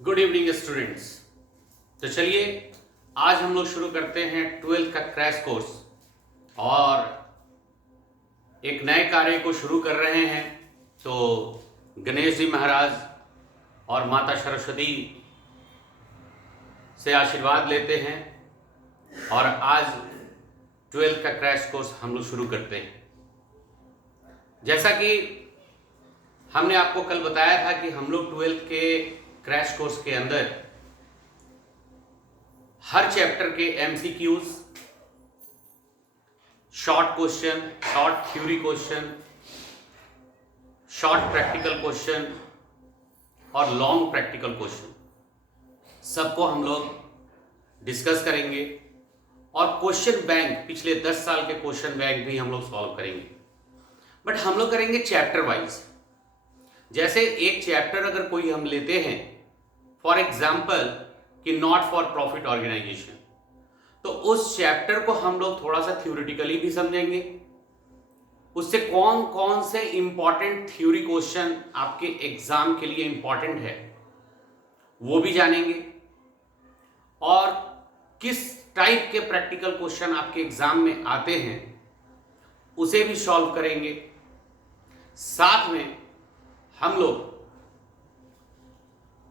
Good evening students. तो चलिए आज हम लोग शुरू करते हैं 12th का क्रैश कोर्स और एक नए कार्य को शुरू कर रहे हैं। तो गणेश जी महाराज और माता सरस्वती से आशीर्वाद लेते हैं और आज 12th का क्रैश कोर्स हम लोग शुरू करते हैं। जैसा कि हमने आपको कल बताया था कि हम लोग 12th के क्रैश कोर्स के अंदर हर चैप्टर के MCQs, short question, short theory question, short practical question और लॉन्ग प्रैक्टिकल क्वेश्चन सबको हम लोग डिस्कस करेंगे और क्वेश्चन बैंक, पिछले 10 साल के क्वेश्चन बैंक भी हम लोग सॉल्व करेंगे। बट हम लोग करेंगे चैप्टर वाइज। जैसे एक चैप्टर अगर कोई हम लेते हैं, फॉर एग्जाम्पल कि नॉट फॉर प्रॉफिट ऑर्गेनाइजेशन, तो उस चैप्टर को हम लोग थोड़ा सा थ्योरेटिकली भी समझेंगे। उससे कौन कौन से इंपॉर्टेंट थ्योरी क्वेश्चन आपके एग्जाम के लिए इंपॉर्टेंट है वो भी जानेंगे और किस टाइप के प्रैक्टिकल क्वेश्चन आपके एग्जाम में आते हैं उसे भी सॉल्व करेंगे। साथ में हम लोग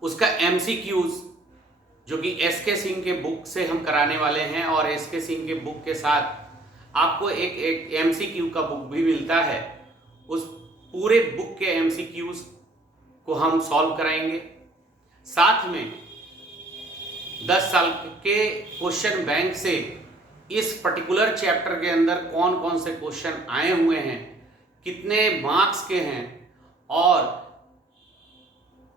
उसका एमसीक्यूज जो कि एसके सिंह के बुक से हम कराने वाले हैं और एसके सिंह के बुक के साथ आपको एक एमसीक्यू का बुक भी मिलता है, उस पूरे बुक के एमसीक्यूज को हम सॉल्व कराएंगे। साथ में 10 साल के क्वेश्चन बैंक से इस पर्टिकुलर चैप्टर के अंदर कौन कौन से क्वेश्चन आए हुए हैं, कितने मार्क्स के हैं और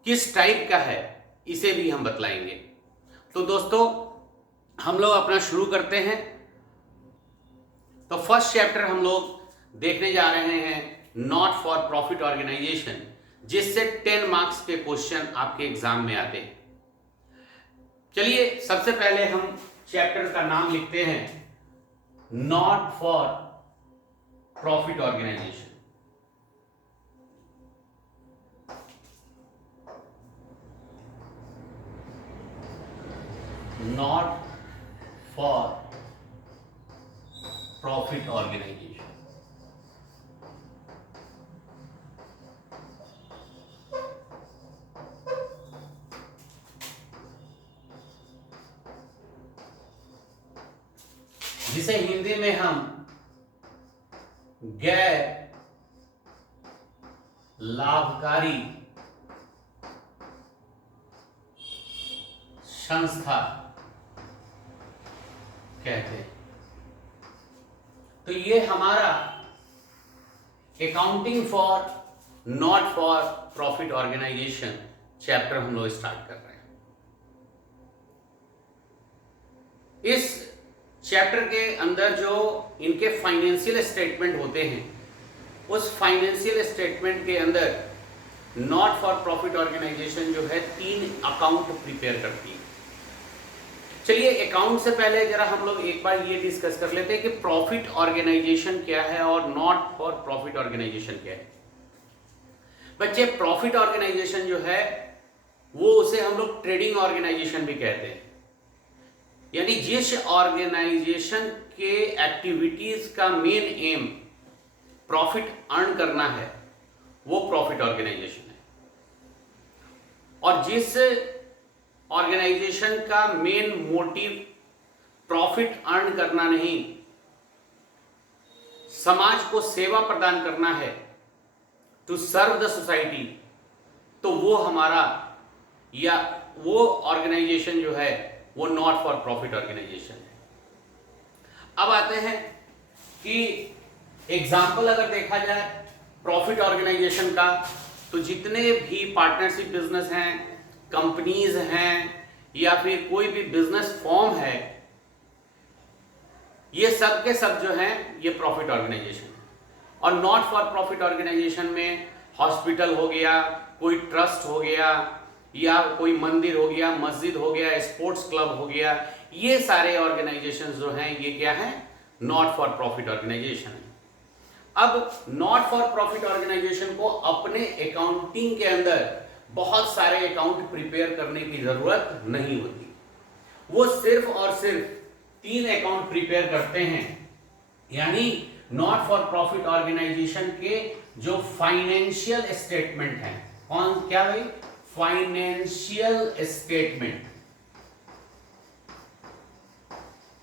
किस टाइप का है, इसे भी हम बतलाएंगे। तो दोस्तों हम लोग अपना शुरू करते हैं। तो फर्स्ट चैप्टर हम लोग देखने जा रहे हैं नॉट फॉर प्रॉफिट ऑर्गेनाइजेशन, जिससे 10 मार्क्स के क्वेश्चन आपके एग्जाम में आते हैं। चलिए सबसे पहले हम चैप्टर का नाम लिखते हैं not for profit organisation. Not for profit organisation. जिसे हिंदी में हम गैर लाभकारी संस्था कहते हैं। तो ये हमारा accounting for not for profit organisation chapter हम लोग स्टार्ट कर रहे हैं। इस चैप्टर के अंदर जो इनके फाइनेंशियल स्टेटमेंट होते हैं, उस फाइनेंशियल स्टेटमेंट के अंदर नॉट फॉर प्रॉफिट ऑर्गेनाइजेशन जो है 3 अकाउंट प्रिपेयर करती है। चलिए अकाउंट से पहले जरा हम लोग एक बार ये डिस्कस कर लेते हैं कि प्रॉफिट ऑर्गेनाइजेशन क्या है और नॉट फॉर प्रॉफिट ऑर्गेनाइजेशन क्या है। बच्चे प्रॉफिट ऑर्गेनाइजेशन जो है वो उसे हम लोग ट्रेडिंग ऑर्गेनाइजेशन भी कहते हैं। यानी जिस ऑर्गेनाइजेशन के एक्टिविटीज का मेन एम प्रॉफिट अर्न करना है वो प्रॉफिट ऑर्गेनाइजेशन है, और जिस ऑर्गेनाइजेशन का मेन मोटिव प्रॉफिट अर्न करना नहीं, समाज को सेवा प्रदान करना है, टू सर्व द सोसाइटी, तो वो हमारा या वो ऑर्गेनाइजेशन जो है वो नॉट फॉर प्रॉफिट ऑर्गेनाइजेशन है। अब आते हैं कि एग्जाम्पल अगर देखा जाए प्रॉफिट ऑर्गेनाइजेशन का, तो जितने भी पार्टनरशिप बिजनेस हैं, कंपनीज हैं या फिर कोई भी बिजनेस फॉर्म है, ये सब के सब जो हैं ये प्रॉफिट ऑर्गेनाइजेशन है। और नॉट फॉर प्रॉफिट ऑर्गेनाइजेशन में हॉस्पिटल हो गया, कोई ट्रस्ट हो गया, या कोई मंदिर हो गया, मस्जिद हो गया, स्पोर्ट्स क्लब हो गया, ये सारे ऑर्गेनाइजेशन जो हैं ये क्या है, नॉट फॉर प्रॉफिट ऑर्गेनाइजेशन है। अब नॉट फॉर प्रॉफिट ऑर्गेनाइजेशन को अपने अकाउंटिंग के अंदर बहुत सारे अकाउंट प्रिपेयर करने की जरूरत नहीं होती। वो सिर्फ और सिर्फ 3 अकाउंट प्रिपेयर करते हैं, यानी नॉट फॉर प्रॉफिट ऑर्गेनाइजेशन के जो फाइनेंशियल स्टेटमेंट हैं। कौन क्या भाई? Financial statement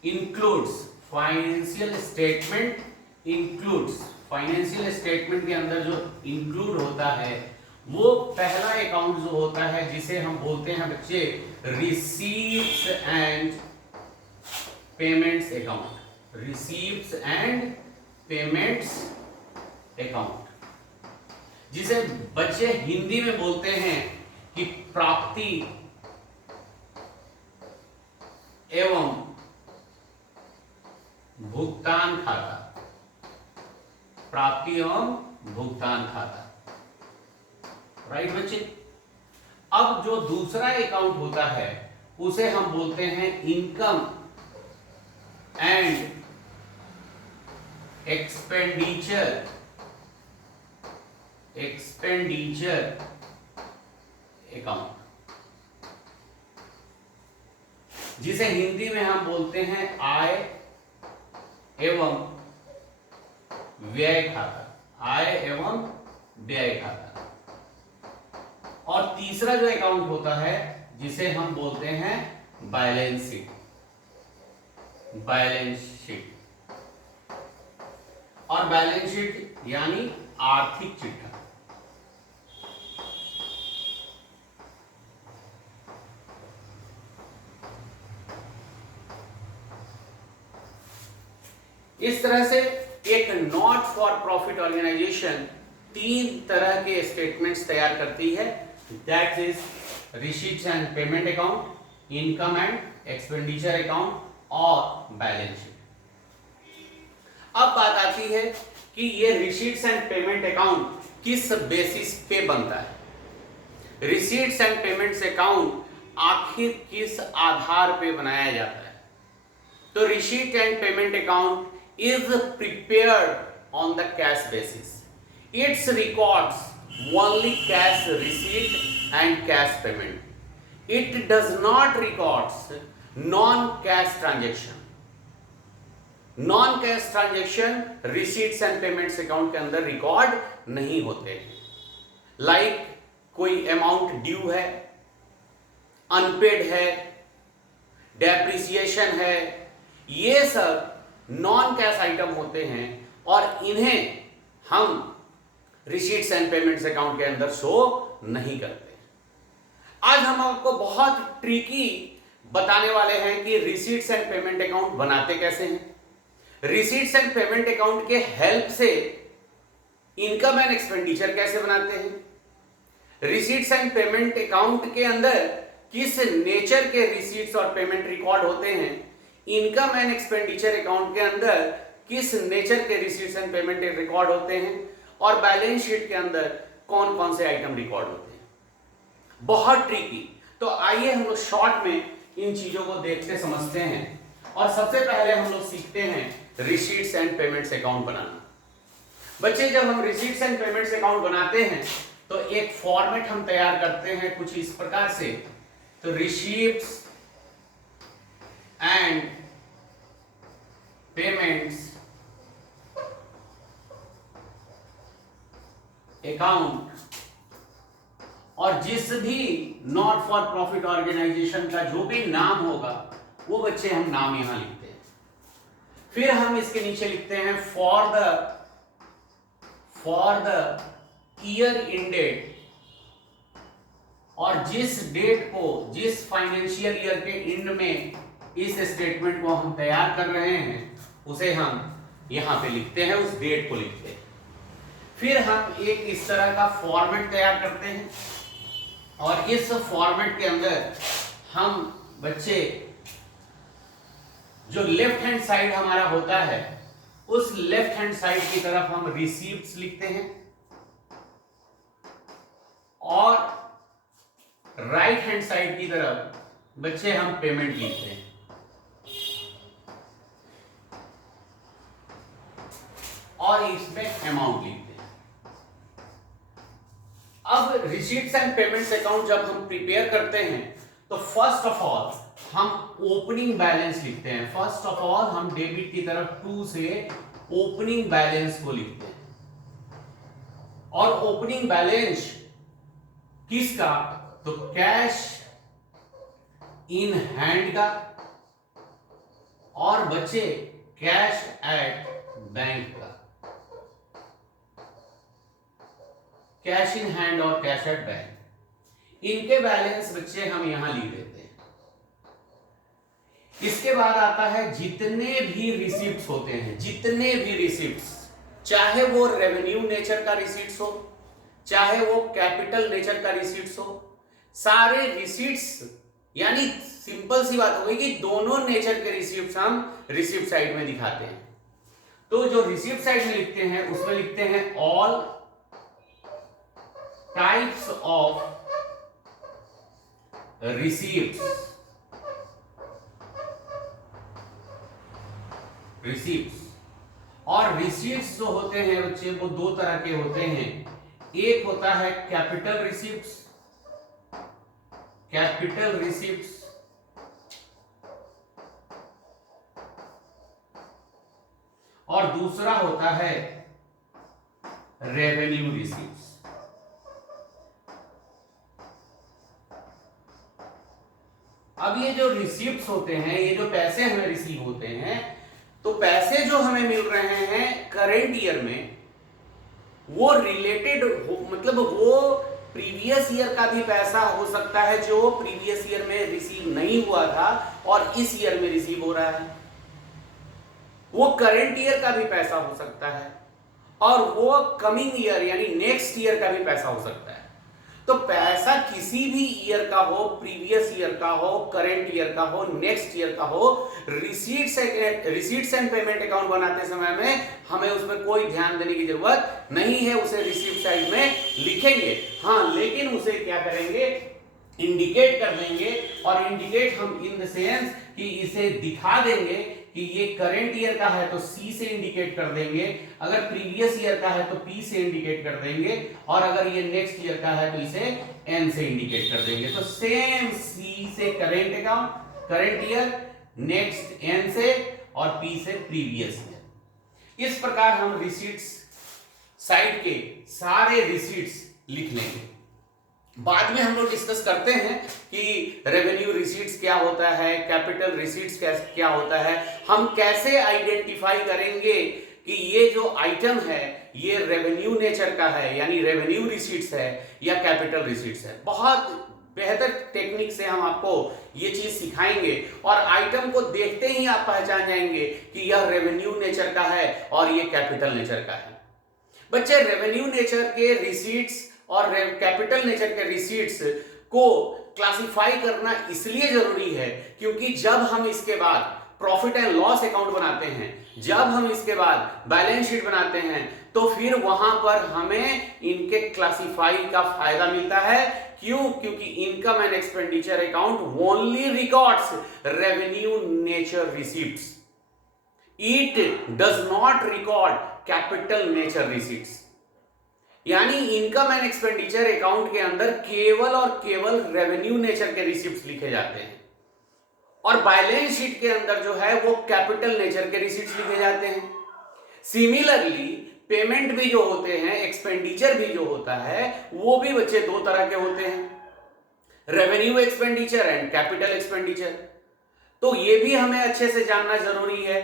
includes, financial statement includes, financial statement के अंदर जो इंक्लूड होता है वो पहला अकाउंट जो होता है जिसे हम बोलते हैं बच्चे receives and payments account, receives and payments account, जिसे बच्चे हिंदी में बोलते हैं कि प्राप्ति एवं भुगतान खाता, प्राप्ति एवं भुगतान खाता। राइट बच्चे। अब जो दूसरा अकाउंट होता है उसे हम बोलते हैं income and expenditure, expenditure account, जिसे हिंदी में हम बोलते हैं आय एवं व्यय खाता, आय एवं व्यय खाता। और तीसरा जो अकाउंट होता है जिसे हम बोलते हैं बैलेंस शीट, बैलेंस शीट। और बैलेंस शीट यानी आर्थिक चिट्ठा। इस तरह से एक नॉट फॉर प्रॉफिट ऑर्गेनाइजेशन 3 तरह के स्टेटमेंट्स तैयार करती है, that is receipts and payment account, income and expenditure account और बैलेंस शीट। अब बात आती है कि ये रिसीट्स एंड पेमेंट अकाउंट किस बेसिस पे बनता है। रिसीट्स एंड पेमेंट्स अकाउंट आखिर किस आधार पे बनाया जाता है? तो receipt and payment account is prepared on the cash basis. It records only cash receipt and cash payment. It does not records non-cash transaction. Non-cash transaction receipts and payments account के अंदर record नहीं होते। Like कोई amount due है, unpaid है, depreciation है, ये सब नॉन कैश आइटम होते हैं और इन्हें हम रिसीट्स एंड पेमेंट्स अकाउंट के अंदर शो नहीं करते। आज हम आपको बहुत ट्रिकी बताने वाले हैं कि रिसीट्स एंड पेमेंट अकाउंट बनाते कैसे हैं। रिसीट्स एंड पेमेंट अकाउंट के हेल्प से इनकम एंड एक्सपेंडिचर कैसे बनाते हैं, रिसीट्स एंड पेमेंट अकाउंट के अंदर किस नेचर के रिसीट्स और पेमेंट रिकॉर्ड होते हैं, इनकम एंड एक्सपेंडिचर अकाउंट के अंदर किस नेचर के रिसीट्स एंड पेमेंट रिकॉर्ड होते हैं, और बैलेंस शीट के अंदर कौन कौन से आइटम रिकॉर्ड होते हैं। बहुत ट्रिकी। तो आइए हम लोग शॉर्ट में इन चीजों को देखते समझते हैं। और सबसे पहले हम लोग सीखते हैं रिसीट्स एंड पेमेंट्स अकाउंट बनाना। बच्चे, जब हम रिसीट्स एंड पेमेंट्स अकाउंट बनाते हैं तो एक फॉर्मेट हम तैयार करते हैं कुछ इस प्रकार से। तो रिसीट्स एंड पेमेंट्स अकाउंट, और जिस भी नॉट फॉर प्रॉफिट ऑर्गेनाइजेशन का जो भी नाम होगा वो बच्चे हम नाम यहां लिखते हैं। फिर हम इसके नीचे लिखते हैं फॉर द ईयर इंडेड, और जिस डेट को, जिस फाइनेंशियल ईयर के एंड में इस स्टेटमेंट को हम तैयार कर रहे हैं उसे हम यहां पे लिखते हैं, उस डेट को लिखते हैं। फिर हम एक इस तरह का फॉर्मेट तैयार करते हैं और इस फॉर्मेट के अंदर हम बच्चे जो लेफ्ट हैंड साइड हमारा होता है उस लेफ्ट हैंड साइड की तरफ हम रिसीप्ट्स लिखते हैं और राइट हैंड साइड की तरफ बच्चे हम पेमेंट लिखते हैं। और इसमें अमाउंट लिखते हैं। अब रिसीट्स एंड पेमेंट्स अकाउंट जब हम प्रिपेयर करते हैं तो फर्स्ट ऑफ ऑल हम ओपनिंग बैलेंस लिखते हैं। फर्स्ट ऑफ ऑल हम डेबिट की तरफ 2 से ओपनिंग बैलेंस को लिखते हैं। और ओपनिंग बैलेंस किसका? तो कैश इन हैंड का और बचे कैश एट बैंक का। कैश इन हैंड और कैश एट बैंक, इनके बैलेंस बच्चे हम यहां लिख देते हैं। इसके बाद आता है जितने भी रिसीप्ट्स होते हैं, जितने भी रिसीप्ट्स, चाहे वो रेवेन्यू नेचर का रिसीट्स हो, चाहे वो कैपिटल नेचर का रिसीट्स हो, सारे रिसीट्स, यानी सिंपल सी बात हो गई कि दोनों नेचर के रिसीप्ट्स हम रिसीप्ट साइड में दिखाते हैं। तो जो रिसीप्ट साइड में लिखते हैं उसमें लिखते हैं ऑल टाइप्स ऑफ रिसीप्ट्स। और रिसीप्ट्स जो होते हैं बच्चे वो दो तरह के होते हैं। एक होता है कैपिटल रिसीप्ट्स, कैपिटल रिसीप्ट्स, और दूसरा होता है रेवेन्यू रिसीप्ट्स। अब ये जो रिसीप्ट्स होते हैं, ये जो पैसे हमें रिसीव होते हैं, तो पैसे जो हमें मिल रहे हैं करंट ईयर में, वो रिलेटेड मतलब वो प्रीवियस ईयर का भी पैसा हो सकता है जो प्रीवियस ईयर में रिसीव नहीं हुआ था और इस ईयर में रिसीव हो रहा है। वो करंट ईयर का भी पैसा हो सकता है और वो कमिंग ईयर यानी नेक्स्ट ईयर का भी पैसा हो सकता है। तो पैसा किसी भी ईयर का हो, प्रीवियस ईयर का हो, करंट ईयर का हो, नेक्स्ट ईयर का हो, रिसीट्स एंड पेमेंट अकाउंट बनाते समय में हमें उसमें कोई ध्यान देने की जरूरत नहीं है। उसे रिसीप्ट साइड में लिखेंगे, हाँ, लेकिन उसे क्या करेंगे, इंडिकेट कर देंगे। और इंडिकेट हम इन द सेंस कि इसे दिखा देंगे कि ये करंट ईयर का है तो सी से इंडिकेट कर देंगे, अगर प्रीवियस ईयर का है तो पी से इंडिकेट कर देंगे, और अगर ये नेक्स्ट ईयर का है तो इसे एन से इंडिकेट कर देंगे। तो सेम सी से current account, current year, next N से, और पी से प्रीवियस ईयर। इस प्रकार हम रिसीट्स साइड के सारे रिसीट्स लिख लेंगे। बाद में हम लोग डिस्कस करते हैं कि रेवेन्यू रिसीट्स क्या होता है, कैपिटल रिसीट्स क्या होता है, हम कैसे आइडेंटिफाई करेंगे कि ये जो आइटम है ये रेवेन्यू नेचर का है यानी रेवेन्यू रिसीट्स है या कैपिटल रिसीट्स है। बहुत बेहतर टेक्निक से हम आपको ये चीज सिखाएंगे और आइटम को देखते ही आप पहचान जाएंगे कि यह रेवेन्यू नेचर का है और ये कैपिटल नेचर का है। बच्चे, रेवेन्यू नेचर के रिसीट्स और कैपिटल नेचर के रिसीट्स को क्लासिफाई करना इसलिए जरूरी है क्योंकि जब हम इसके बाद प्रॉफिट एंड लॉस अकाउंट बनाते हैं, जब हम इसके बाद बैलेंस शीट बनाते हैं, तो फिर वहां पर हमें इनके क्लासिफाई का फायदा मिलता है। क्यों? क्योंकि income and expenditure account only records revenue nature receipts, it does not record capital nature receipts. यानी इनकम एंड एक्सपेंडिचर अकाउंट के अंदर केवल और केवल रेवेन्यू नेचर के रिसीप्ट्स लिखे जाते हैं और बैलेंस शीट के अंदर जो है वो कैपिटल नेचर के रिसीप्ट्स लिखे जाते हैं। सिमिलरली पेमेंट भी जो होते हैं, एक्सपेंडिचर भी जो होता है, वो भी बच्चे दो तरह के होते हैं, revenue expenditure and capital expenditure. तो ये भी हमें अच्छे से जानना जरूरी है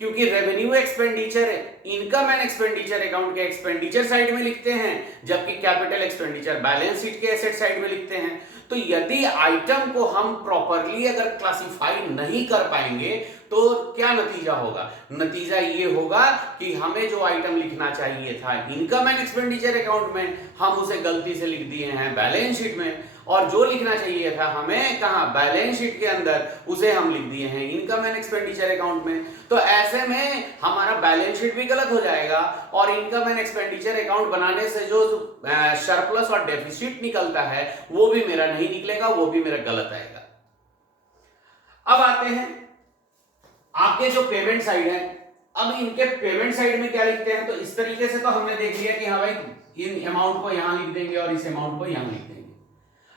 क्योंकि revenue expenditure income and expenditure account के एक्सपेंडिचर साइड में लिखते हैं, जबकि कैपिटल एक्सपेंडिचर बैलेंस शीट के एसेट साइड में लिखते हैं। तो यदि आइटम को हम प्रॉपरली अगर क्लासिफाई नहीं कर पाएंगे तो क्या नतीजा होगा? नतीजा ये होगा कि हमें जो आइटम लिखना चाहिए था इनकम एंड एक्सपेंडिचर अकाउंट में, हम उसे गलती से लिख दिए हैं बैलेंस शीट में, और जो लिखना चाहिए था हमें कहां, बैलेंस शीट के अंदर, उसे हम लिख दिए हैं इनकम एंड एक्सपेंडिचर अकाउंट में। तो ऐसे में हमारा बैलेंस शीट भी गलत हो जाएगा और इनकम एंड एक्सपेंडिचर अकाउंट बनाने से जो सरप्लस और डेफिसिट निकलता है वो भी मेरा नहीं निकलेगा, वो भी मेरा गलत आएगा। अब आते हैं आपके जो पेमेंट साइड है, अब इनके पेमेंट साइड में क्या लिखते हैं, तो इस तरीके से तो हमने देख लिया कि हाँ भाई इन अमाउंट को यहां लिख देंगे और इस अमाउंट को यहां लिख देंगे।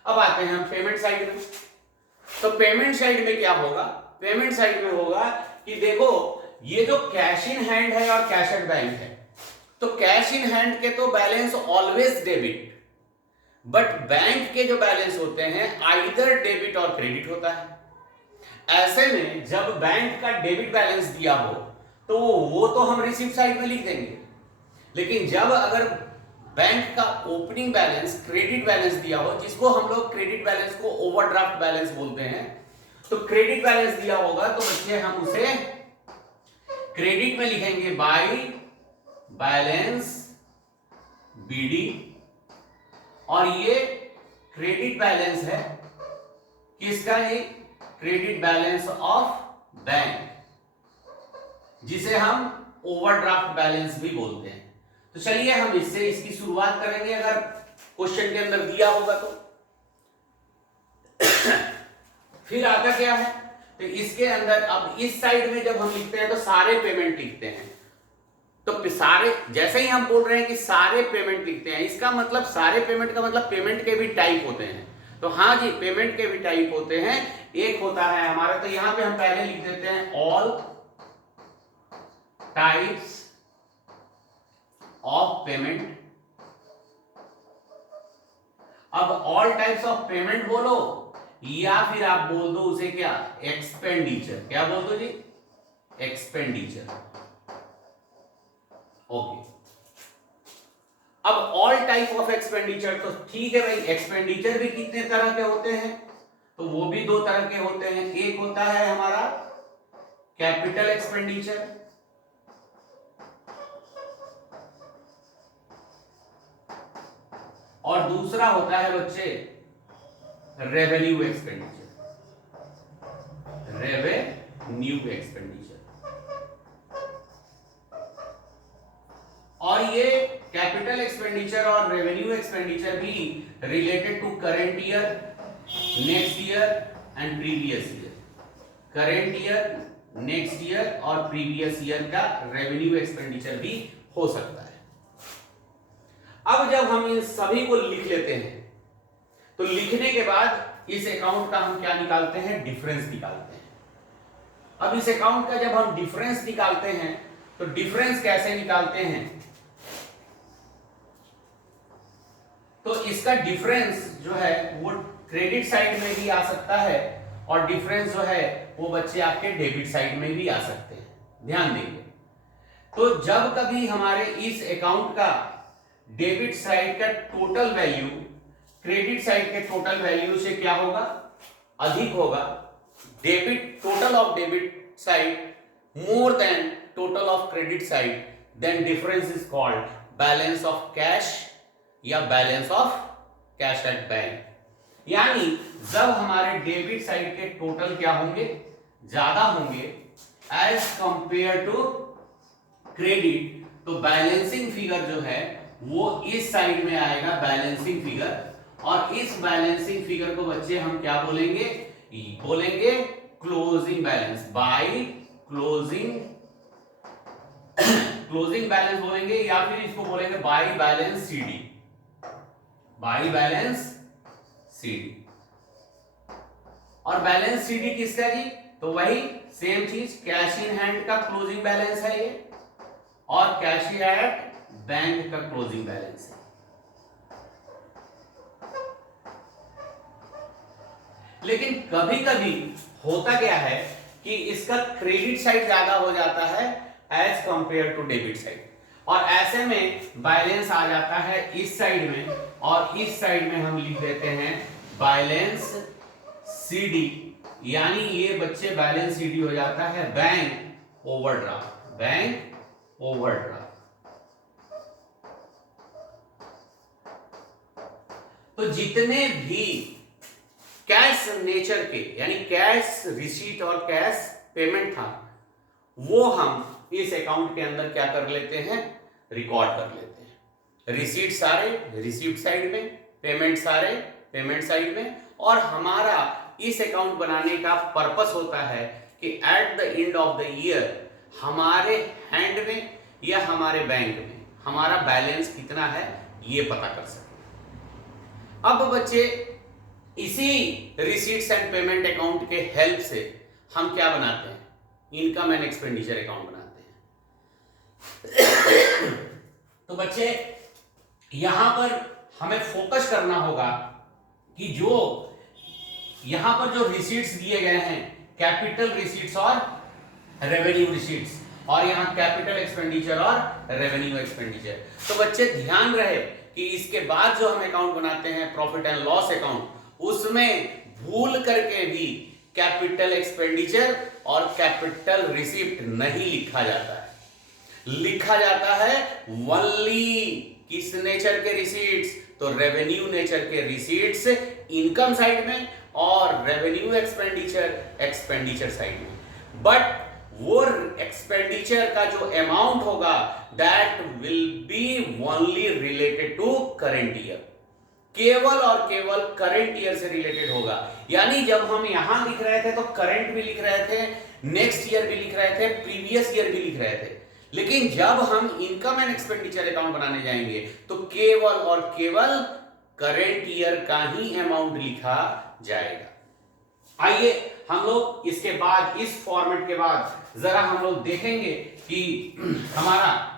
अब आते हैं हम पेमेंट साइड में। तो पेमेंट साइड में क्या होगा, पेमेंट साइड में होगा कि देखो ये जो कैश इन हैंड है और कैश एट बैंक है, तो कैश इन हैंड के तो balance always debit, but bank के जो बैलेंस होते हैं आइदर डेबिट और क्रेडिट होता है। ऐसे में जब बैंक का डेबिट बैलेंस दिया हो तो वो तो हम रिसीप्ट साइड में लिख देंगे, लेकिन जब अगर बैंक का ओपनिंग बैलेंस क्रेडिट बैलेंस दिया हो, जिसको हम लोग क्रेडिट बैलेंस को ओवरड्राफ्ट बैलेंस बोलते हैं, तो क्रेडिट बैलेंस दिया होगा तो बच्चे हम उसे क्रेडिट में लिखेंगे बाय बैलेंस बीडी, और ये क्रेडिट बैलेंस है किसका, ये क्रेडिट बैलेंस ऑफ बैंक, जिसे हम ओवरड्राफ्ट बैलेंस भी बोलते हैं। तो चलिए हम इससे इसकी शुरुआत करेंगे, अगर क्वेश्चन के अंदर दिया होगा तो। फिर आता क्या है, तो इसके अंदर अब इस साइड में जब हम लिखते हैं तो सारे पेमेंट लिखते हैं, तो सारे जैसे ही हम बोल रहे हैं कि सारे पेमेंट लिखते हैं, इसका मतलब सारे पेमेंट का मतलब पेमेंट के भी टाइप होते हैं। तो हाँ जी, पेमेंट के भी टाइप होते हैं। एक होता है हमारा, तो यहां पे हम पहले लिख देते हैं ऑल टाइप्स ऑफ पेमेंट। अब ऑल टाइप्स ऑफ पेमेंट बोलो या फिर आप बोल दो उसे क्या, एक्सपेंडिचर। क्या बोल दो जी, एक्सपेंडिचर। ओके, अब ऑल टाइप ऑफ एक्सपेंडिचर, तो ठीक है भाई, एक्सपेंडिचर भी कितने तरह के होते हैं, तो वो भी दो तरह के होते हैं। एक होता है हमारा कैपिटल एक्सपेंडिचर, और दूसरा होता है बच्चे रेवेन्यू एक्सपेंडिचर। रेवेन्यू एक्सपेंडिचर, और ये कैपिटल एक्सपेंडिचर और रेवेन्यू एक्सपेंडिचर भी related to current year, next year and previous year. Current year, next year और प्रीवियस ईयर का रेवेन्यू एक्सपेंडिचर भी हो सकता है। अब जब हम इन सभी को लिख लेते हैं, तो लिखने के बाद इस अकाउंट का हम क्या निकालते हैं, डिफरेंस निकालते हैं। अब इस अकाउंट का जब हम डिफरेंस निकालते हैं, तो डिफरेंस कैसे निकालते हैं, तो इसका डिफरेंस जो है वो क्रेडिट साइड में भी आ सकता है, और डिफरेंस जो है वो बच्चे आपके डेबिट साइड में भी आ सकते हैं। ध्यान देंगे, तो जब कभी हमारे इस अकाउंट का डेबिट साइड का टोटल वैल्यू क्रेडिट साइड के टोटल वैल्यू से क्या होगा, अधिक होगा, debit total of debit side more than total of credit side, then difference is called balance of cash या balance of cash at bank. यानी जब हमारे डेबिट साइड के टोटल क्या होंगे, ज्यादा होंगे एज कंपेयर टू क्रेडिट, तो बैलेंसिंग फिगर जो है वो इस साइड में आएगा, बैलेंसिंग फिगर। और इस बैलेंसिंग फिगर को बच्चे हम क्या बोलेंगे, बोलेंगे closing balance, by closing closing balance बोलेंगे, या फिर इसको बोलेंगे by balance CD, by balance CD. और बैलेंस सीडी किसका जी, तो वही सेम चीज, कैश इन हैंड का क्लोजिंग बैलेंस है ये, और कैश एट बैंक का क्लोजिंग बैलेंस है। लेकिन कभी कभी होता क्या है कि इसका क्रेडिट साइड ज्यादा हो जाता है as compare to debit side, और ऐसे में बैलेंस आ जाता है इस साइड में, और इस साइड में हम लिख देते हैं बैलेंस सीडी। यानी ये बच्चे बैलेंस सीडी हो जाता है बैंक ओवरड्राफ्ट, बैंक ओवरड्राफ्ट। तो जितने भी कैश नेचर के, यानी कैश रिसीट और कैश पेमेंट था, वो हम इस अकाउंट के अंदर क्या कर लेते हैं, रिकॉर्ड कर लेते हैं। रिसीट सारे रिसीप्ट साइड में, पेमेंट सारे पेमेंट साइड में, और हमारा इस अकाउंट बनाने का पर्पस होता है कि at the end of the year हमारे हैंड में या हमारे बैंक में हमारा बैलेंस कितना है ये पता कर सके। अब बच्चे इसी रिसीट्स एंड पेमेंट अकाउंट के हेल्प से हम क्या बनाते हैं, इनकम एंड एक्सपेंडिचर अकाउंट बनाते हैं। तो बच्चे यहां पर हमें फोकस करना होगा कि जो यहां पर जो रिसीट्स दिए गए हैं, कैपिटल रिसीट्स और रेवेन्यू रिसीट्स, और यहां कैपिटल एक्सपेंडिचर और रेवेन्यू एक्सपेंडिचर। तो बच्चे ध्यान रहे कि इसके बाद जो हम अकाउंट बनाते हैं प्रॉफिट एंड लॉस अकाउंट, उसमें भूल करके भी कैपिटल एक्सपेंडिचर और कैपिटल रिसीप्ट नहीं लिखा जाता है। लिखा जाता है ओनली किस नेचर के रिसीट्स, तो रेवेन्यू नेचर के रिसीट्स इनकम साइड में और रेवेन्यू एक्सपेंडिचर साइड में। बट वो एक्सपेंडिचर का जो अमाउंट होगा that will be only related to current year, केवल और केवल करंट ईयर से रिलेटेड होगा। यानी जब हम यहां लिख रहे थे तो करंट भी लिख रहे थे, नेक्स्ट ईयर भी लिख रहे थे, प्रीवियस ईयर भी लिख रहे थे, लेकिन जब हम इनकम एंड एक्सपेंडिचर अकाउंट बनाने जाएंगे तो केवल और केवल करंट ईयर का ही अमाउंट लिखा जाएगा। आइए हम लोग इसके बाद, इस फॉर्मेट के बाद जरा हम लोग देखेंगे कि हमारा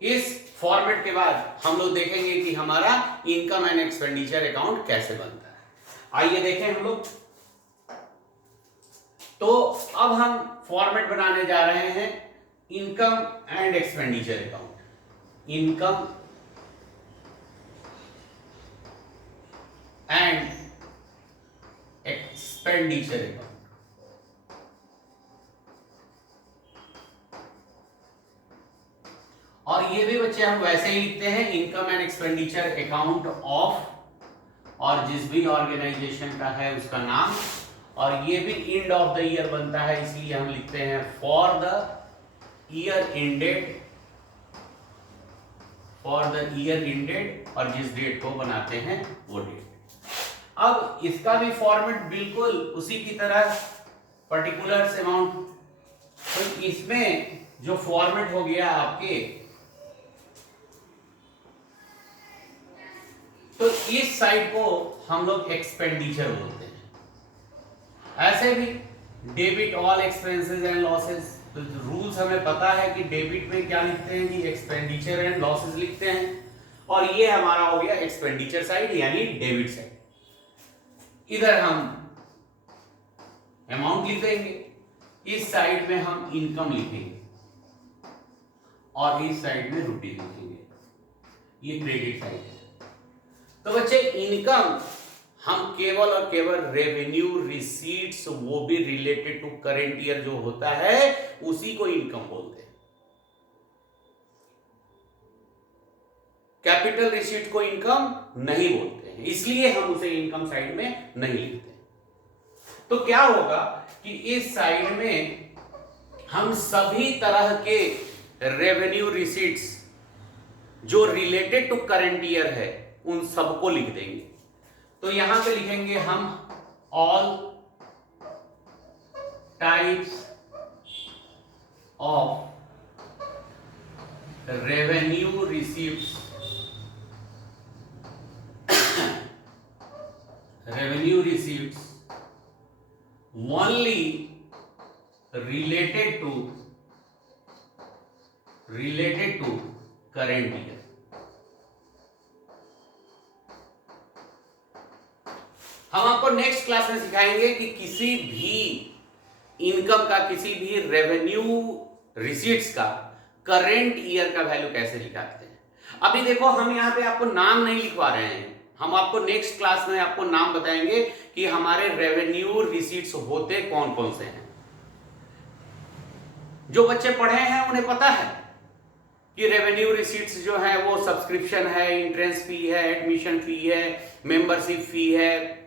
इस फॉर्मेट के बाद हम लोग देखेंगे कि हमारा इनकम एंड एक्सपेंडिचर अकाउंट कैसे बनता है। आइए देखें हम लोग। तो अब हम फॉर्मेट बनाने जा रहे हैं income and expenditure account. Income and expenditure account. और ये भी बच्चे हम वैसे ही लिखते हैं, income and expenditure account of, और जिस भी ऑर्गेनाइजेशन का है उसका नाम, और ये भी एंड ऑफ द ईयर बनता है, इसलिए हम लिखते हैं for the year ended, for the year ended, और जिस डेट को बनाते हैं वो डेट। अब इसका भी फॉर्मेट बिल्कुल उसी की तरह, पर्टिकुलर्स अमाउंट। तो इसमें जो फॉर्मेट हो गया आपके, तो इस साइड को हम लोग एक्सपेंडिचर बोलते हैं। ऐसे भी debit all expenses and losses, तो रूल्स हमें पता है कि डेबिट में क्या लिखते हैं कि एक्सपेंडिचर एंड लॉसेस लिखते हैं, और ये हमारा हो गया एक्सपेंडिचर साइड यानी डेबिट साइड। इधर हम अमाउंट लिख देंगे, इस साइड में हम इनकम लिखेंगे और इस साइड में रुपीज लिखेंगे, ये क्रेडिट साइड है। तो बच्चे इनकम हम केवल और केवल रेवेन्यू रिसीट्स, वो भी रिलेटेड टू करंट ईयर जो होता है उसी को इनकम बोलते हैं। कैपिटल रिसीट को इनकम नहीं बोलते हैं, इसलिए हम उसे इनकम साइड में नहीं लिखते। तो क्या होगा कि इस साइड में हम सभी तरह के रेवेन्यू रिसीट्स जो रिलेटेड टू करंट ईयर है उन सबको लिख देंगे। तो यहां पे लिखेंगे हम all types of revenue receipts, revenue receipts only related to current year. हम आपको नेक्स्ट क्लास में सिखाएंगे कि किसी भी इनकम का, किसी भी रेवेन्यू रिसीट्स का करंट ईयर का वैल्यू कैसे निकालते हैं। अभी देखो हम यहां पे आपको नाम नहीं लिखवा रहे हैं, हम आपको नेक्स्ट क्लास में आपको नाम बताएंगे कि हमारे रेवेन्यू रिसीट्स होते कौन कौन से हैं। जो बच्चे पढ़े हैं उन्हें पता है कि रेवेन्यू रिसीट्स जो है वो सब्सक्रिप्शन है, एंट्रेंस फी है, एडमिशन फी है, मेंबरशिप फी है,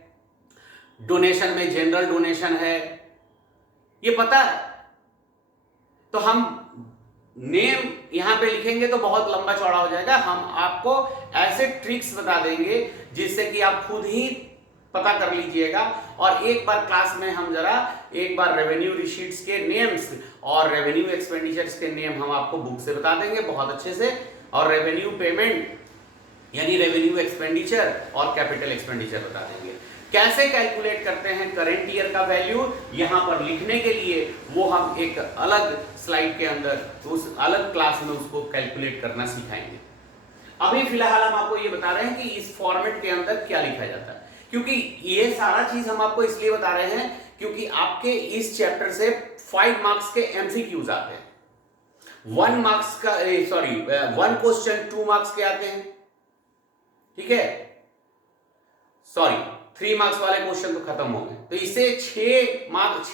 डोनेशन में जनरल डोनेशन है, ये पता है। तो हम नेम यहां पे लिखेंगे तो बहुत लंबा चौड़ा हो जाएगा, हम आपको ऐसे ट्रिक्स बता देंगे जिससे कि आप खुद ही पता कर लीजिएगा। और एक बार क्लास में हम जरा एक बार रेवेन्यू रिसीट्स के नेम्स और रेवेन्यू एक्सपेंडिचर्स के नेम हम आपको बुक से बता देंगे बहुत अच्छे से, और रेवेन्यू पेमेंट यानी रेवेन्यू एक्सपेंडिचर और कैपिटल एक्सपेंडिचर बता देंगे। कैसे कैलकुलेट करते हैं करंट ईयर का वैल्यू यहां पर लिखने के लिए, वो हम एक अलग स्लाइड के अंदर उस अलग क्लास में उसको कैलकुलेट करना सिखाएंगे। अभी फिलहाल हम आपको ये बता रहे हैं कि इस फॉर्मेट के अंदर क्या लिखा जाता है, क्योंकि ये सारा चीज हम आपको इसलिए बता रहे हैं क्योंकि आपके इस चैप्टर से 5 मार्क्स के एमसीक्यूज आते हैं। 1 मार्क्स का 1 क्वेश्चन 2 मार्क्स के आते हैं, ठीक है, 3 मार्क्स वाले क्वेश्चन तो खत्म हो गए। तो इसे 6 मार्क्स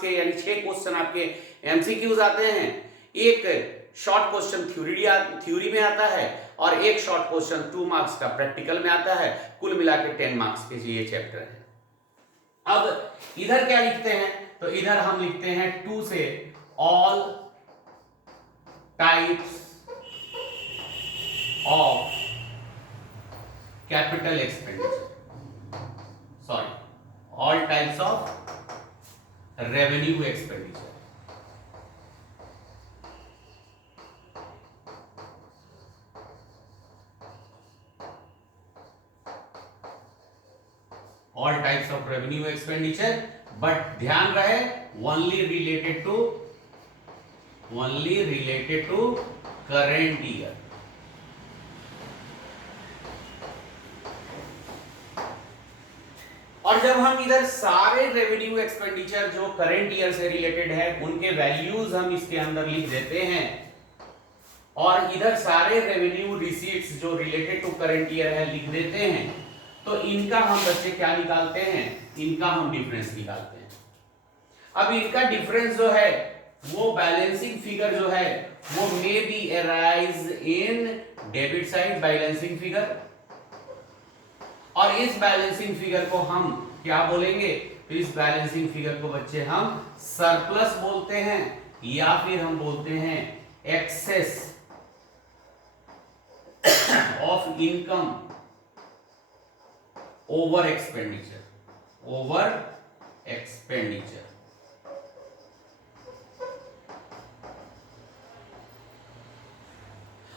के यानी 6 क्वेश्चन आपके एमसीक्यूज आते हैं, एक शॉर्ट क्वेश्चन थ्योरी में आता है और एक शॉर्ट क्वेश्चन 2 मार्क्स का प्रैक्टिकल में आता है। कुल मिला के 10 मार्क्स के ये चैप्टर है। अब इधर क्या लिखते हैं, तो इधर हम लिखते हैं 2 से all types of capital expenditure, all types of revenue expenditure। all types of revenue expenditure, but ध्यान रहे only related to current year। और जब हम इधर सारे रेवेन्यू एक्सपेंडिचर जो करंट ईयर से रिलेटेड है उनके वैल्यूज हम इसके अंदर लिख देते हैं, और इधर सारे रेवेन्यू रिसीट्स जो रिलेटेड टू करंट ईयर है लिख देते हैं, तो इनका हम बच्चे क्या निकालते हैं, इनका हम डिफरेंस निकालते हैं। अब इनका डिफरेंस जो है वो बैलेंसिंग फिगर जो है वो may be arise in debit side balancing figure, और इस बैलेंसिंग फिगर को हम क्या बोलेंगे, तो इस बैलेंसिंग फिगर को बच्चे हम सरप्लस बोलते हैं, या फिर हम बोलते हैं excess of income over expenditure.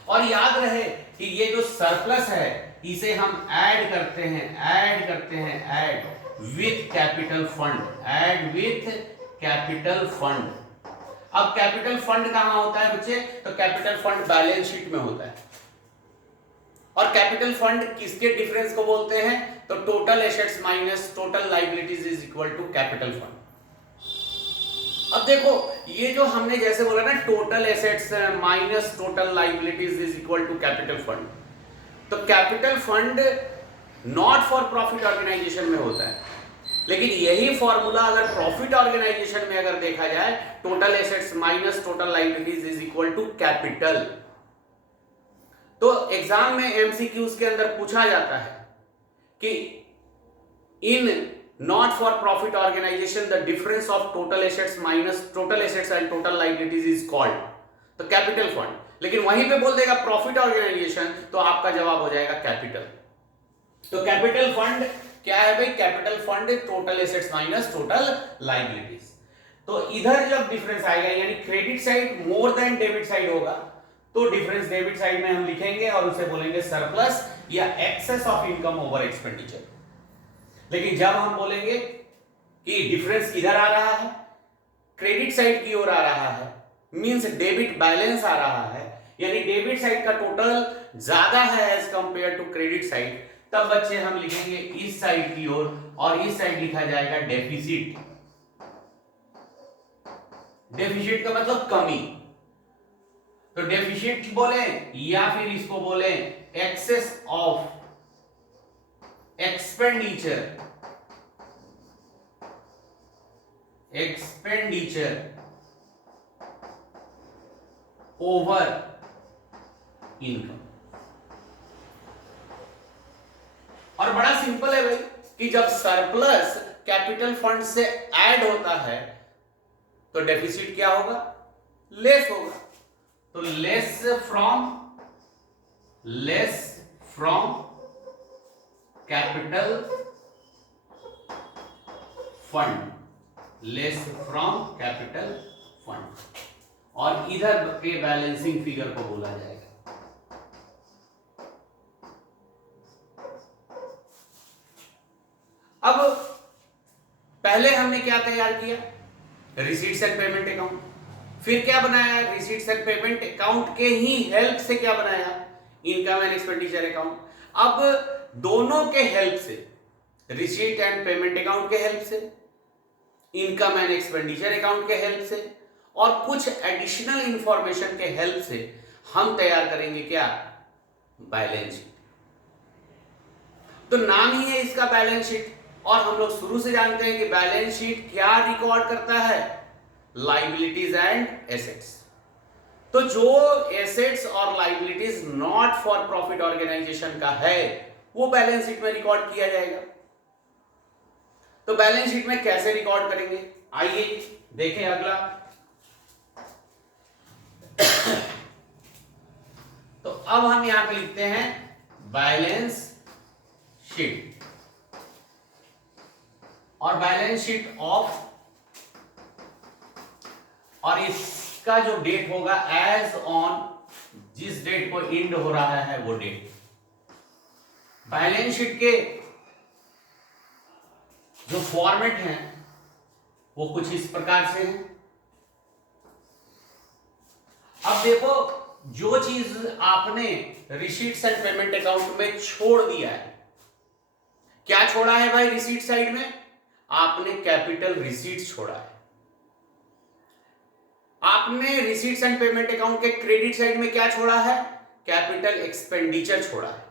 और याद रहे कि ये जो सरप्लस है इसे हम ऐड करते हैं विथ कैपिटल फंड। अब कैपिटल फंड कहां होता है बच्चे, तो कैपिटल फंड बैलेंस शीट में होता है, और कैपिटल फंड किसके डिफरेंस को बोलते हैं, तो total assets minus total liabilities is equal to capital fund. अब देखो ये जो हमने जैसे बोला ना total assets minus total liabilities is equal to capital fund, तो capital fund not for profit organisation में होता है, लेकिन यही फॉर्मूला अगर प्रॉफिट ऑर्गेनाइजेशन में अगर देखा जाए total assets minus total liabilities is equal to capital. तो एग्जाम में एमसीक्यूज के अंदर पूछा जाता है कि in not for profit organisation the difference of total assets minus total assets and total liabilities is called, तो कैपिटल फंड, लेकिन वहीं पे बोल देगा प्रॉफिट ऑर्गेनाइजेशन तो आपका जवाब हो जाएगा कैपिटल। तो कैपिटल फंड क्या है भाई, capital fund total assets minus total liabilities. तो इधर जब डिफरेंस आएगा यानी credit side more then debit side होगा, तो डिफरेंस डेबिट साइड में हम लिखेंगे और उसे बोलेंगे सरप्लस या excess of income over expenditure. लेकिन जब हम बोलेंगे कि डिफरेंस इधर आ रहा है, क्रेडिट साइड की ओर आ रहा है, मींस डेबिट बैलेंस आ रहा है, यानी डेबिट साइड का टोटल ज्यादा है as compare to credit side, तब बच्चे हम लिखेंगे इस साइड की ओर, और इस साइड लिखा जाएगा डेफिसिट। डेफिसिट का मतलब कमी, तो डेफिसिट बोले या फिर इसको बोले excess of expenditure over income. और बड़ा सिंपल है भाई कि जब सरप्लस कैपिटल फंड से ऐड होता है तो डेफिसिट क्या होगा, लेस होगा, तो less from capital fund, less from capital fund, और इधर के बैलेंसिंग फिगर को बोला जाएगा। अब पहले हमने क्या तैयार किया, रिसीट्स एंड पेमेंट अकाउंट। फिर क्या बनाया, रिसीट्स एंड पेमेंट अकाउंट के ही हेल्प से क्या बनाया, इनकम एंड एक्सपेंडिचर अकाउंट। अब दोनों के हेल्प से, रिसीट एंड पेमेंट अकाउंट के हेल्प से, इनकम एंड एक्सपेंडिचर अकाउंट के हेल्प से, और कुछ एडिशनल इंफॉर्मेशन के हेल्प से हम तैयार करेंगे क्या, बैलेंस शीट। तो नाम ही है इसका बैलेंस शीट, और हम लोग शुरू से जानते हैं कि बैलेंस शीट क्या रिकॉर्ड करता है, लाइबिलिटीज एंड एसेट्स। तो जो एसेट्स और liabilities not for profit organisation का है वो बैलेंस शीट में रिकॉर्ड किया जाएगा। तो बैलेंस शीट में कैसे रिकॉर्ड करेंगे, आइए देखें अगला। तो अब हम यहां पे लिखते हैं बैलेंस शीट, और बैलेंस शीट ऑफ, और इसका जो डेट होगा एज ऑन, जिस डेट को एंड हो रहा है वो डेट। बैलेंस शीट के जो फॉर्मेट हैं वो कुछ इस प्रकार से हैं। अब देखो, जो चीज आपने रिसीट्स एंड पेमेंट अकाउंट में छोड़ दिया है, क्या छोड़ा है भाई रिसीट साइड में, आपने कैपिटल रिसीट्स छोड़ा है। आपने रिसीट्स एंड पेमेंट अकाउंट के क्रेडिट साइड में क्या छोड़ा है, कैपिटल एक्सपेंडिचर छोड़ा है।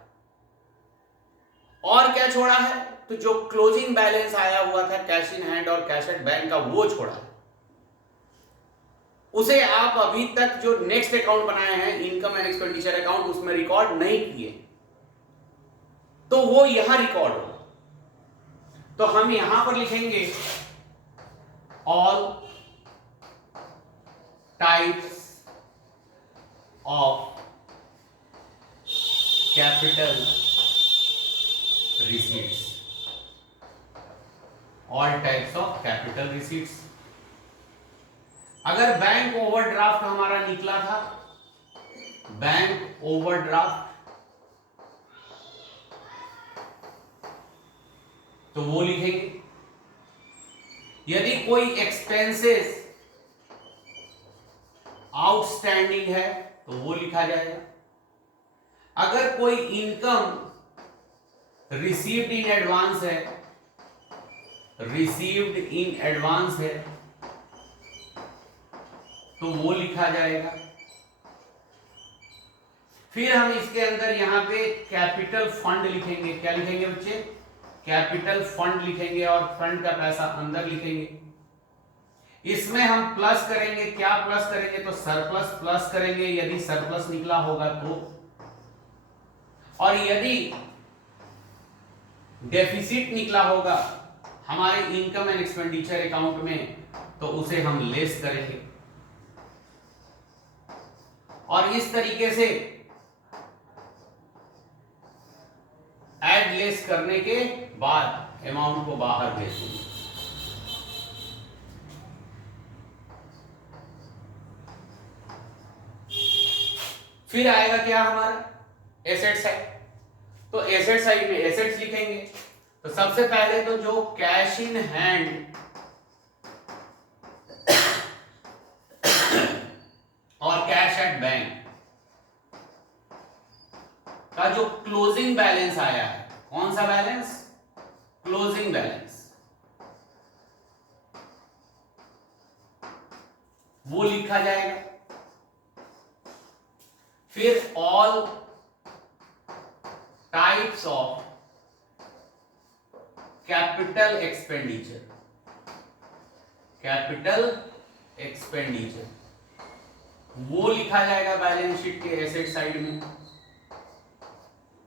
और क्या छोड़ा है, तो जो क्लोजिंग बैलेंस आया हुआ था कैश इन हैंड और कैश एट बैंक का वो छोड़ा है। उसे आप अभी तक जो नेक्स्ट अकाउंट बनाए हैं इनकम एंड एक्सपेंडिचर अकाउंट, उसमें रिकॉर्ड नहीं किए, तो वो यहां रिकॉर्ड होगा। तो हम यहां पर लिखेंगे all types of capital receipts, all types of capital receipts. अगर बैंक ओवरड्राफ्ट हमारा निकला था, बैंक ओवरड्राफ्ट, तो वो लिखेंगे। यदि कोई एक्सपेंसेस आउटस्टैंडिंग है तो वो लिखा जाएगा। अगर कोई इनकम रिसीव्ड इन एडवांस है, रिसीव्ड इन एडवांस है तो वो लिखा जाएगा। फिर हम इसके अंदर यहां पे कैपिटल फंड लिखेंगे। क्या लिखेंगे बच्चे, कैपिटल फंड लिखेंगे, और फंड का पैसा अंदर लिखेंगे। इसमें हम प्लस करेंगे, क्या प्लस करेंगे, तो सरप्लस प्लस करेंगे यदि सरप्लस निकला होगा तो, और यदि डेफिसिट निकला होगा हमारे इनकम एंड एक्सपेंडिचर अकाउंट में तो उसे हम लेस करेंगे। और इस तरीके से ऐड लेस करने के बाद अमाउंट को बाहर भेज देंगे। फिर आएगा क्या हमारा एसेट साइड। तो एसेट साइड में एसेट्स लिखेंगे। तो सबसे पहले तो जो कैश इन हैंड और कैश एट बैंक का जो क्लोजिंग बैलेंस आया है, कौन सा बैलेंस, क्लोजिंग बैलेंस, वो लिखा जाएगा। फिर all types of capital expenditure, capital expenditure वो लिखा जाएगा बैलेंस शीट के एसेट साइड में।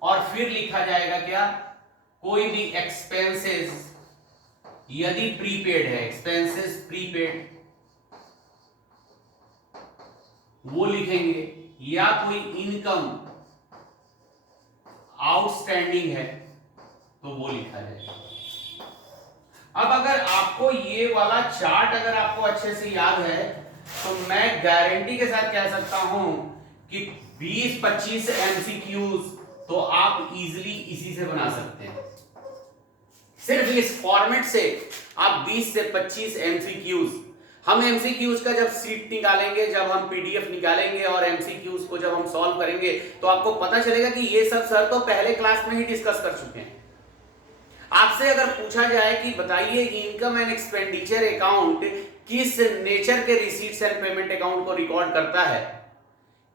और फिर लिखा जाएगा क्या, कोई भी एक्सपेंसेस यदि प्रीपेड है, एक्सपेंसेस प्रीपेड वो लिखेंगे, या कोई इनकम आउटस्टैंडिंग है तो वो लिखा जाएगा। अब अगर आपको ये वाला चार्ट अगर आपको अच्छे से याद है तो मैं गारंटी के साथ कह सकता हूं कि 20-25 एमसीक्यूज तो आप इजीली इसी से बना सकते हैं। सिर्फ इस फॉर्मेट से आप 20 से 25 एमसीक्यूज, हम एमसीक्यूज का जब सीट निकालेंगे, जब हम पीडीएफ निकालेंगे और एमसीक्यूज को जब हम सॉल्व करेंगे तो आपको पता चलेगा कि ये सब सर तो पहले क्लास में ही डिस्कस कर चुके हैं। आपसे अगर पूछा जाए कि बताइए इनकम एंड एक्सपेंडिचर अकाउंट किस नेचर के रिसीट्स एंड पेमेंट अकाउंट को रिकॉर्ड करता है,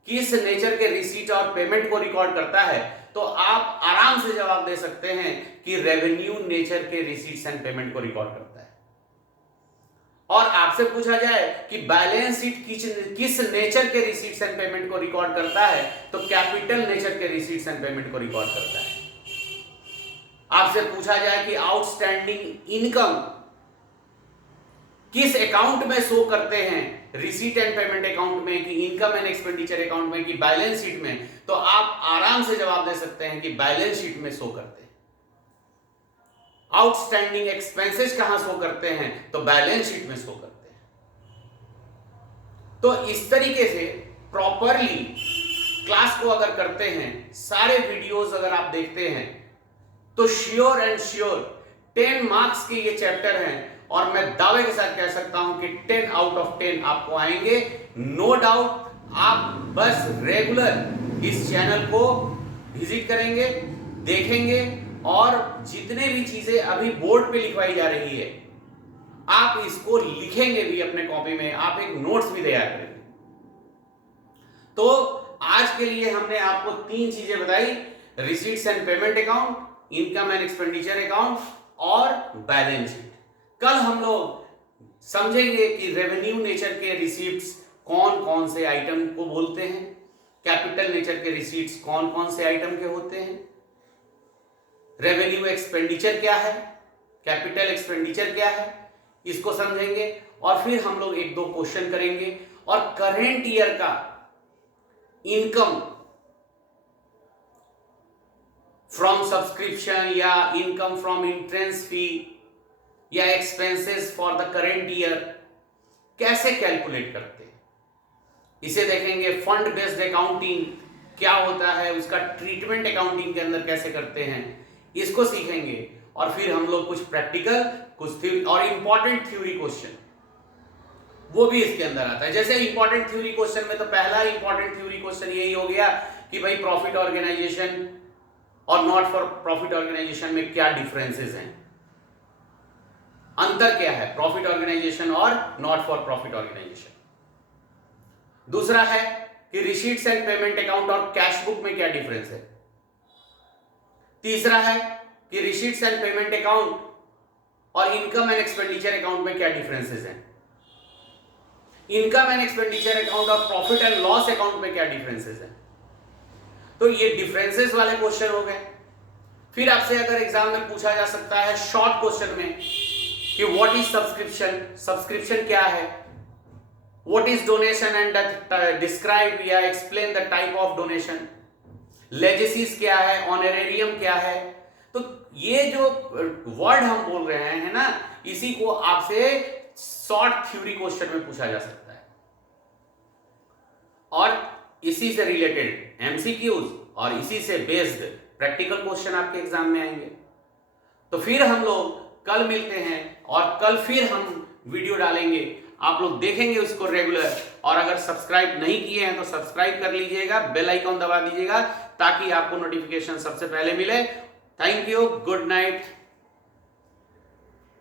किस नेचर के रिसीट और पेमेंट को रिकॉर्ड करता है, तो आप आराम से जवाब दे सकते हैं कि रेवेन्यू नेचर के रिसीट्स एंड पेमेंट को रिकॉर्ड करता है। और आपसे पूछा जाए कि बैलेंस शीट किस नेचर के रिसीट्स एंड पेमेंट को रिकॉर्ड करता है, तो कैपिटल नेचर के रिसीट्स एंड पेमेंट को रिकॉर्ड करता है। आपसे पूछा जाए कि आउटस्टैंडिंग इनकम किस अकाउंट में शो करते हैं, रिसीट एंड पेमेंट अकाउंट में, कि इनकम एंड एक्सपेंडिचर अकाउंट में, कि बैलेंस शीट में, तो आप आराम से जवाब दे सकते हैं कि बैलेंस शीट में शो करते हैं। आउटस्टैंडिंग एक्सपेंसेस कहां शो करते हैं, तो बैलेंस शीट में शो करते हैं। तो इस तरीके से प्रॉपरली क्लास को अगर करते हैं, सारे वीडियोस अगर आप देखते हैं, तो श्योर एंड श्योर 10 मार्क्स के ये चैप्टर हैं और मैं दावे के साथ कह सकता हूं कि 10 आउट ऑफ 10 आपको आएंगे, नो डाउट। आप बस रेगुलर इस चैनल को विजिट करेंगे, देखेंगे और जितने भी चीजें अभी बोर्ड पे लिखवाई जा रही है आप इसको लिखेंगे भी अपने कॉपी में, आप एक नोट्स भी तैयार करेंगे। तो आज के लिए हमने आपको 3 चीजें बताई, receipts and payment account, income and expenditure account और बैलेंस शीट। कल हम लोग समझेंगे कि रेवेन्यू नेचर के रिसीट्स कौन कौन से आइटम को बोलते हैं, कैपिटल नेचर के रिसीट्स कौन कौन से आइटम के होते हैं, रेवेन्यू एक्सपेंडिचर क्या है, कैपिटल एक्सपेंडिचर क्या है, इसको समझेंगे। और फिर हम लोग 1-2 क्वेश्चन करेंगे और करेंट ईयर का इनकम फ्रॉम सब्सक्रिप्शन या इनकम फ्रॉम एंट्रेंस फी या expenses for the current year कैसे कैलकुलेट करते हैं, इसे देखेंगे। फंड बेस्ड अकाउंटिंग क्या होता है, उसका ट्रीटमेंट अकाउंटिंग के अंदर कैसे करते हैं, इसको सीखेंगे। और फिर हम लोग कुछ प्रैक्टिकल, कुछ थ्योरी और इंपॉर्टेंट थ्योरी क्वेश्चन वो भी इसके अंदर आता है। जैसे इंपॉर्टेंट थ्योरी क्वेश्चन में तो पहला इंपॉर्टेंट थ्योरी क्वेश्चन यही हो गया कि भाई प्रॉफिट ऑर्गेनाइजेशन और नॉट फॉर प्रॉफिट ऑर्गेनाइजेशन में क्या डिफरेंसेस हैं, अंतर क्या है प्रॉफिट ऑर्गेनाइजेशन और नॉट फॉर प्रॉफिट ऑर्गेनाइजेशन। दूसरा है कि रिसीट्स एंड पेमेंट अकाउंट और कैश बुक में क्या डिफरेंस है। तीसरा है कि रिसीट्स एंड पेमेंट अकाउंट और इनकम एंड एक्सपेंडिचर अकाउंट में क्या डिफरेंसेस हैं। इनकम एंड एक्सपेंडिचर अकाउंट और प्रॉफिट एंड लॉस अकाउंट में क्या डिफरेंसेस हैं। तो ये डिफरेंसेस वाले क्वेश्चन हो गए। फिर आपसे अगर एग्जाम में पूछा जा सकता है शॉर्ट क्वेश्चन में कि व्हाट इज सब्सक्रिप्शन, सब्सक्रिप्शन क्या है, what is donation and describe या explain the type of donation, legacies क्या है, ऑनरेरियम क्या है। तो ये जो वर्ड हम बोल रहे हैं ना, इसी को आपसे शॉर्ट थ्योरी क्वेश्चन में पूछा जा सकता है और इसी से रिलेटेड एमसीक्यूज और इसी से बेस्ड प्रैक्टिकल क्वेश्चन आपके एग्जाम में आएंगे। तो फिर हम लोग कल मिलते हैं और कल फिर हम वीडियो डालेंगे, आप लोग देखेंगे उसको रेगुलर। और अगर सब्सक्राइब नहीं किए हैं तो सब्सक्राइब कर लीजिएगा, बेल आइकॉन दबा दीजिएगा ताकि आपको नोटिफिकेशन सबसे पहले मिले। Thank you, good night.